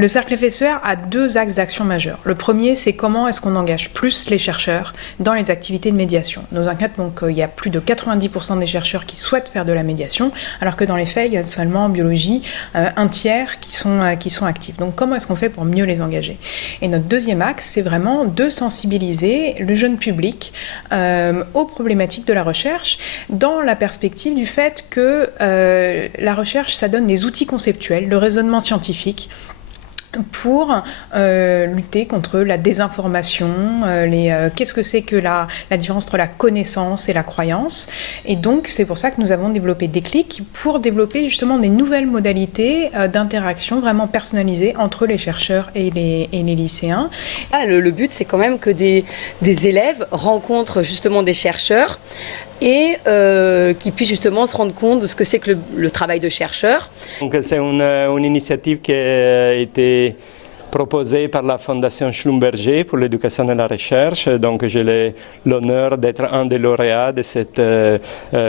Le cercle FSER a deux axes d'action majeurs. Le premier, c'est comment est-ce qu'on engage plus les chercheurs dans les activités de médiation. Dans un cas, donc, il y a plus de 90% des chercheurs qui souhaitent faire de la médiation, alors que dans les faits, il y a seulement en biologie un tiers qui sont actifs. Donc comment est-ce qu'on fait pour mieux les engager? Et notre deuxième axe, c'est vraiment de sensibiliser le jeune public aux problématiques de la recherche, dans la perspective du fait que la recherche, ça donne des outils conceptuels, le raisonnement scientifique, pour lutter contre la désinformation, qu'est-ce que c'est que la différence entre la connaissance et la croyance. Et donc c'est pour ça que nous avons développé Déclic, pour développer justement des nouvelles modalités d'interaction vraiment personnalisées entre les chercheurs et les lycéens. Le but, c'est quand même que des élèves rencontrent justement des chercheurs et qui puissent justement se rendre compte de ce que c'est que le travail de chercheur. Donc c'est une initiative qui a été proposée par la Fondation Schlumberger pour l'éducation et la recherche. Donc j'ai l'honneur d'être un des lauréats de cette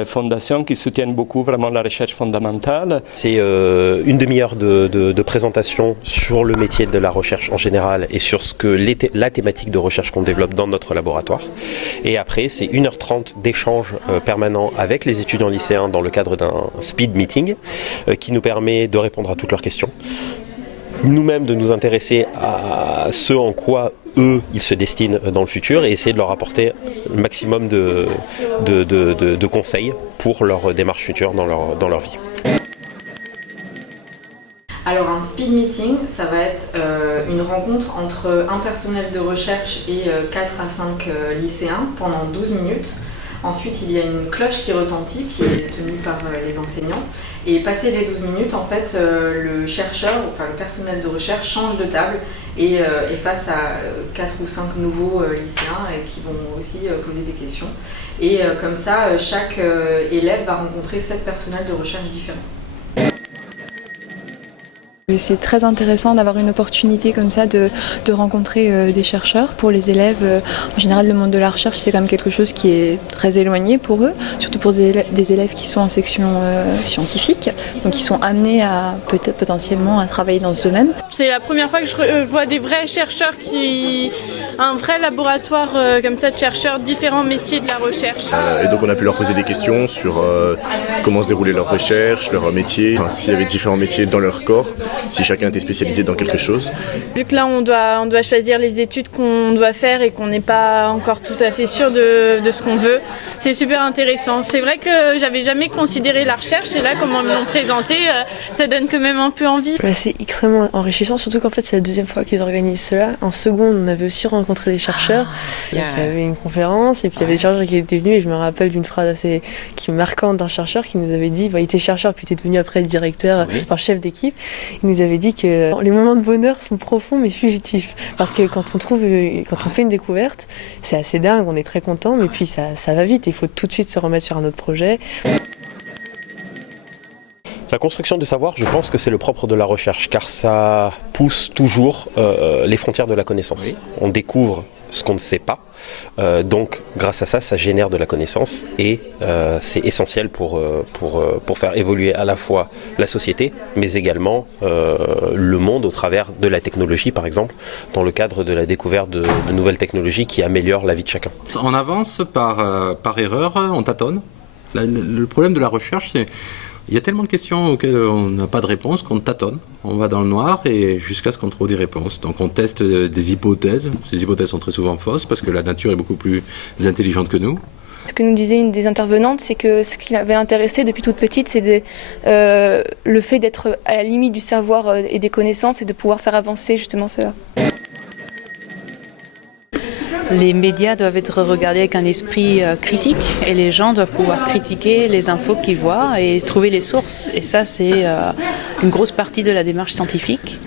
fondation qui soutient beaucoup vraiment la recherche fondamentale. C'est une demi-heure de présentation sur le métier de la recherche en général et sur ce que la thématique de recherche qu'on développe dans notre laboratoire. Et après, c'est 1h30 d'échange permanent avec les étudiants lycéens dans le cadre d'un speed meeting qui nous permet de répondre à toutes leurs questions. Nous-mêmes de nous intéresser à ce en quoi eux ils se destinent dans le futur et essayer de leur apporter le maximum de conseils pour leur démarche future dans leur vie. Alors un speed meeting, ça va être une rencontre entre un personnel de recherche et 4 à 5 lycéens pendant 12 minutes. Ensuite, il y a une cloche qui retentit, qui est tenue par les enseignants. Et passé les 12 minutes, en fait, le chercheur, enfin le personnel de recherche change de table et est face à 4 ou 5 nouveaux lycéens qui vont aussi poser des questions. Et comme ça, chaque élève va rencontrer 7 personnels de recherche différents. C'est très intéressant d'avoir une opportunité comme ça de rencontrer des chercheurs. Pour les élèves, en général, le monde de la recherche, c'est quand même quelque chose qui est très éloigné pour eux, surtout pour des élèves qui sont en section scientifique, donc qui sont amenés à potentiellement à travailler dans ce domaine. C'est la première fois que je vois des vrais chercheurs un vrai laboratoire comme ça de chercheurs, différents métiers de la recherche. Et donc on a pu leur poser des questions sur comment se déroulait leur recherche, leur métier, s'il y avait différents métiers dans leur corps, si chacun était spécialisé dans quelque chose. Vu que là on doit choisir les études qu'on doit faire et qu'on n'est pas encore tout à fait sûr de ce qu'on veut, c'est super intéressant. C'est vrai que j'avais jamais considéré la recherche et là comment ils me l'ont présenté, ça donne quand même un peu envie. C'est extrêmement enrichissant, surtout qu'en fait c'est la deuxième fois qu'ils organisent cela. En seconde, on avait aussi rencontré des chercheurs. Il y avait une conférence et puis il y avait des chercheurs qui étaient venus et je me rappelle d'une phrase assez marquante d'un chercheur qui nous avait dit, il était chercheur puis il était devenu après directeur, chef d'équipe. Il nous avait dit que les moments de bonheur sont profonds mais fugitifs. Parce que quand on fait une découverte, c'est assez dingue, on est très content, mais puis ça va vite. Il faut tout de suite se remettre sur un autre projet. La construction du savoir, je pense que c'est le propre de la recherche, car ça pousse toujours les frontières de la connaissance. Oui. On découvre ce qu'on ne sait pas, donc grâce à ça, ça génère de la connaissance et c'est essentiel pour faire évoluer à la fois la société, mais également le monde au travers de la technologie, par exemple, dans le cadre de la découverte de nouvelles technologies qui améliorent la vie de chacun. On avance par erreur, on tâtonne. Le problème de la recherche, c'est il y a tellement de questions auxquelles on n'a pas de réponse qu'on tâtonne. On va dans le noir et jusqu'à ce qu'on trouve des réponses. Donc on teste des hypothèses. Ces hypothèses sont très souvent fausses parce que la nature est beaucoup plus intelligente que nous. Ce que nous disait une des intervenantes, c'est que ce qui l'avait intéressée depuis toute petite, c'est le fait d'être à la limite du savoir et des connaissances et de pouvoir faire avancer justement cela. Les médias doivent être regardés avec un esprit critique et les gens doivent pouvoir critiquer les infos qu'ils voient et trouver les sources. Et ça, c'est une grosse partie de la démarche scientifique.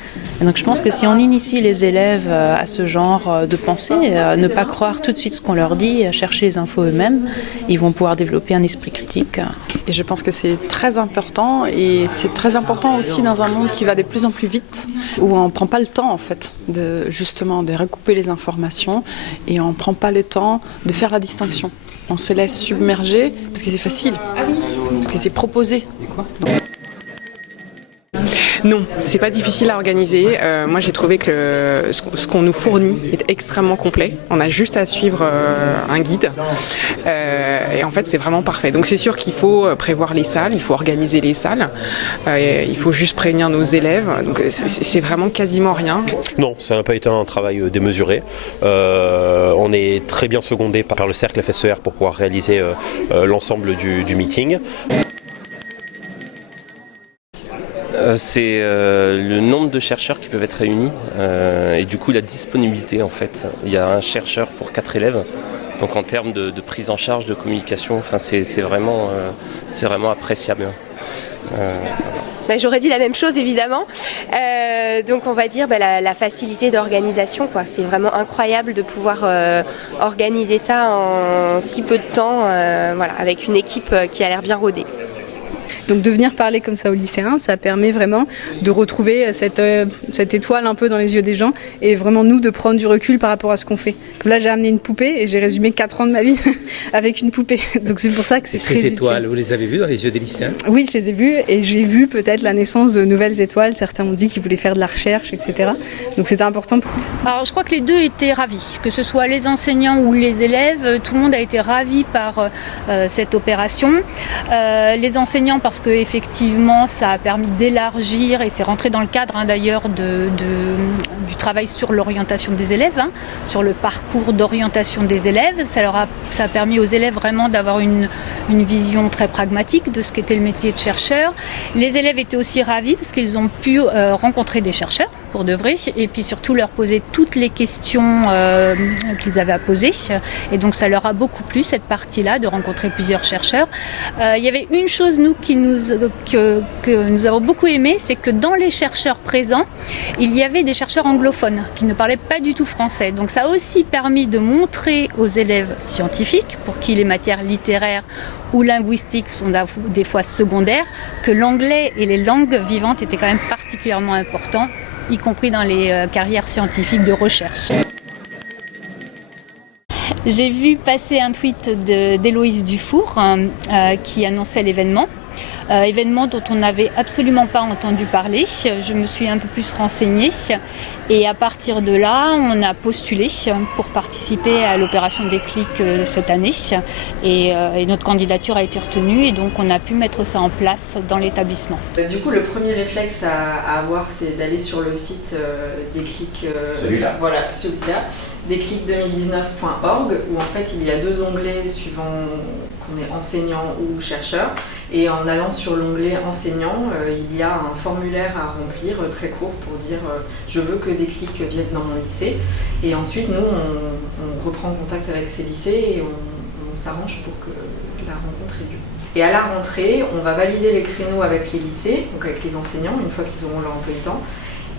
Et donc je pense que si on initie les élèves à ce genre de pensée, ne pas croire tout de suite ce qu'on leur dit, chercher les infos eux-mêmes, ils vont pouvoir développer un esprit critique. Et je pense que c'est très important et c'est très important aussi dans un monde qui va de plus en plus vite, où on ne prend pas le temps en fait de recouper les informations et on ne prend pas le temps de faire la distinction. On se laisse submerger parce que c'est facile, parce que c'est proposé. Non, c'est pas difficile à organiser. Moi, j'ai trouvé que ce qu'on nous fournit est extrêmement complet. On a juste à suivre un guide. Et en fait, c'est vraiment parfait. Donc, c'est sûr qu'il faut prévoir les salles, il faut organiser les salles. Il faut juste prévenir nos élèves. Donc, c'est vraiment quasiment rien. Non, ça n'a pas été un travail démesuré. On est très bien secondé par le cercle FSER pour pouvoir réaliser l'ensemble du meeting. C'est le nombre de chercheurs qui peuvent être réunis et du coup la disponibilité en fait. Il y a un chercheur pour 4 élèves, donc en termes de prise en charge, de communication, enfin, c'est vraiment appréciable. J'aurais dit la même chose évidemment, donc on va dire la facilité d'organisation, quoi. C'est vraiment incroyable de pouvoir organiser ça en si peu de temps, voilà, avec une équipe qui a l'air bien rodée. Donc de venir parler comme ça aux lycéens, ça permet vraiment de retrouver cette étoile un peu dans les yeux des gens et vraiment nous de prendre du recul par rapport à ce qu'on fait. Comme là j'ai amené une poupée et j'ai résumé 4 ans de ma vie avec une poupée. Donc c'est pour ça que c'est très utile. Ces étoiles, vous les avez vues dans les yeux des lycéens ? Oui, je les ai vues et j'ai vu peut-être la naissance de nouvelles étoiles. Certains ont dit qu'ils voulaient faire de la recherche, etc. Donc c'était important. Alors je crois que les deux étaient ravis, que ce soit les enseignants ou les élèves, tout le monde a été ravi par cette opération. Les enseignants parce que effectivement ça a permis d'élargir et c'est rentré dans le cadre d'ailleurs du travail sur l'orientation des élèves, sur le parcours d'orientation des élèves. Ça a permis aux élèves vraiment d'avoir une vision très pragmatique de ce qu'était le métier de chercheur. Les élèves étaient aussi ravis parce qu'ils ont pu rencontrer des chercheurs pour de vrai et puis surtout leur poser toutes les questions qu'ils avaient à poser et donc ça leur a beaucoup plu cette partie-là de rencontrer plusieurs chercheurs. Il y avait une chose que nous avons beaucoup aimé, c'est que dans les chercheurs présents, il y avait des chercheurs anglophones qui ne parlaient pas du tout français. Donc ça a aussi permis de montrer aux élèves scientifiques, pour qui les matières littéraires ou linguistiques sont des fois secondaires, que l'anglais et les langues vivantes étaient quand même particulièrement importants, y compris dans les carrières scientifiques de recherche. J'ai vu passer un tweet d'Héloïse Dufour qui annonçait l'événement. Événement dont on n'avait absolument pas entendu parler. Je me suis un peu plus renseignée et à partir de là, on a postulé pour participer à l'opération Déclic cette année et notre candidature a été retenue et donc on a pu mettre ça en place dans l'établissement. Du coup, le premier réflexe à avoir, c'est d'aller sur le site Déclic, voilà, celui-là, déclic2019.org où en fait il y a 2 onglets suivant qu'on est enseignant ou chercheur et en allant sur l'onglet enseignant, il y a un formulaire à remplir très court pour dire je veux que Déclic vienne dans mon lycée et ensuite nous on reprend contact avec ces lycées et on s'arrange pour que la rencontre ait lieu. Et à la rentrée, on va valider les créneaux avec les lycées, donc avec les enseignants une fois qu'ils auront leur emploi du temps.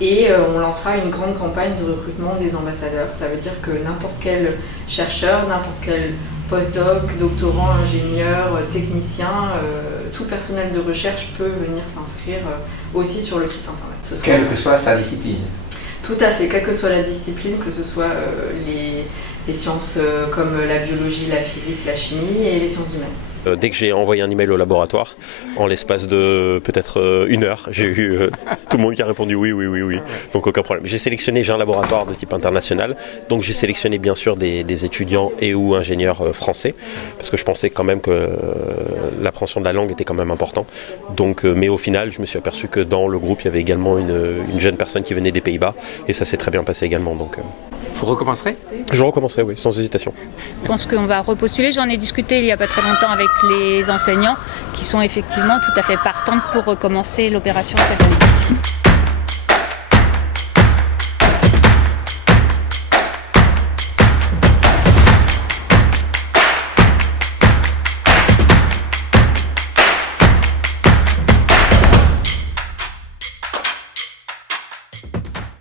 Et on lancera une grande campagne de recrutement des ambassadeurs. Ça veut dire que n'importe quel chercheur, n'importe quel postdoc, doctorant, ingénieur, technicien, tout personnel de recherche peut venir s'inscrire aussi sur le site internet. Quelle que soit sa discipline. Tout à fait, quelle que soit la discipline, que ce soit les sciences comme la biologie, la physique, la chimie et les sciences humaines. Dès que j'ai envoyé un email au laboratoire, en l'espace de peut-être 1 heure, j'ai eu tout le monde qui a répondu oui. Donc aucun problème. J'ai un laboratoire de type international, donc j'ai sélectionné bien sûr des étudiants et ou ingénieurs français, parce que je pensais quand même que l'appréhension de la langue était quand même important. Donc, mais au final, je me suis aperçu que dans le groupe, il y avait également une jeune personne qui venait des Pays-Bas, et ça s'est très bien passé également. Donc, vous recommencerez ? Je recommencerai, oui, sans hésitation. Je pense qu'on va repostuler. J'en ai discuté il n'y a pas très longtemps avec les enseignants qui sont effectivement tout à fait partantes pour recommencer l'opération cette année.